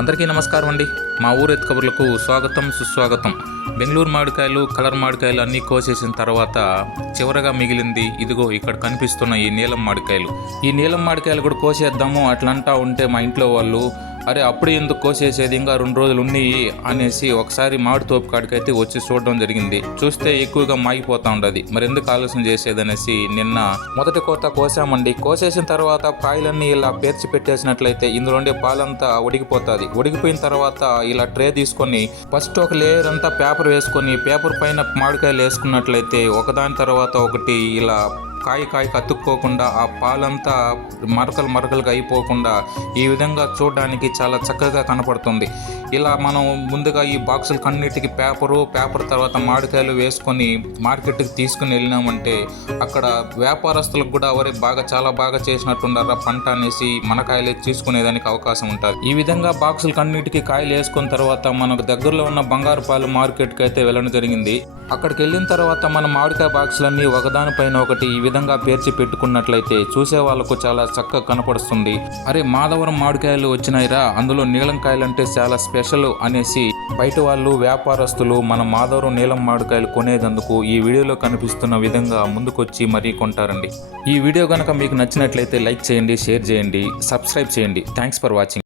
అందరికీ నమస్కారం అండి. మా ఊరు ఎత్తు కబుర్లకు స్వాగతం సుస్వాగతం. బెంగళూరు మామిడికాయలు, కలర్ మామిడికాయలు అన్నీ కోసేసిన తర్వాత చివరగా మిగిలింది ఇదిగో ఇక్కడ కనిపిస్తున్న ఈ నీలం మామిడికాయలు. ఈ నీలం మామిడికాయలు కూడా కోసేద్దాము అట్లంటా ఉంటే మా ఇంట్లో వాళ్ళు అరే అప్పుడు ఎందుకు కోసేసేది, ఇంకా 2 రోజులు ఉన్నాయి అనేసి ఒకసారి మామిడి తోపు కాడికైతే వచ్చి చూడడం జరిగింది. చూస్తే ఎక్కువగా మాగిపోతూ ఉండదు, మరి ఎందుకు ఆలోచన చేసేదనేసి నిన్న మొదటి కోత కోసామండి. కోసేసిన తర్వాత కాయలన్నీ ఇలా పేర్చి పెట్టేసినట్లయితే ఇందులో ఉండే పాలంతా ఉడికిపోతుంది. ఉడికిపోయిన తర్వాత ఇలా ట్రే తీసుకొని ఫస్ట్ ఒక లేయర్ అంతా పేపర్ వేసుకొని పేపర్ పైన మామిడికాయలు వేసుకున్నట్లయితే ఒకదాని తర్వాత ఒకటి ఇలా కాయకు అతుక్కోకుండా ఆ పాలంతా మరకలుగా అయిపోకుండా ఈ విధంగా చూడడానికి చాలా చక్కగా కనపడుతుంది. ఇలా మనం ముందుగా ఈ బాక్సులు కన్నిటికి పేపర్ తర్వాత మామిడికాయలు వేసుకొని మార్కెట్కి తీసుకుని వెళ్ళినామంటే అక్కడ వ్యాపారస్తులకు కూడా చాలా బాగా చేసినట్టున్నారా పంట అనేసి మన కాయలు తీసుకునేదానికి అవకాశం ఉంటుంది. ఈ విధంగా బాక్సులు కన్నిటికి కాయలు వేసుకున్న తర్వాత మనకు దగ్గరలో ఉన్న బంగారుపాలెం మార్కెట్కి అయితే వెళ్ళడం జరిగింది. అక్కడికి వెళ్ళిన తర్వాత మన మామిడికాయ బాక్సులన్నీ ఒకదానిపైన ఒకటి ఈ విధంగా పేర్చి పెట్టుకున్నట్లయితే చూసే వాళ్ళకు చాలా చక్కగా కనపడుతుంది. అరే మాధవరం మామిడికాయలు వచ్చినాయిరా, అందులో నీలం కాయలు అంటే చాలా స్పెషల్ అనేసి బయట వాళ్ళు వ్యాపారస్తులు మన మాధవరం నీలం మామిడికాయలు కొనేందుకు ఈ వీడియోలో కనిపిస్తున్న విధంగా ముందుకొచ్చి మరీ కొంటారండి. ఈ వీడియో కనుక మీకు నచ్చినట్లయితే లైక్ చేయండి, షేర్ చేయండి, సబ్స్క్రైబ్ చేయండి. Thanks for watching.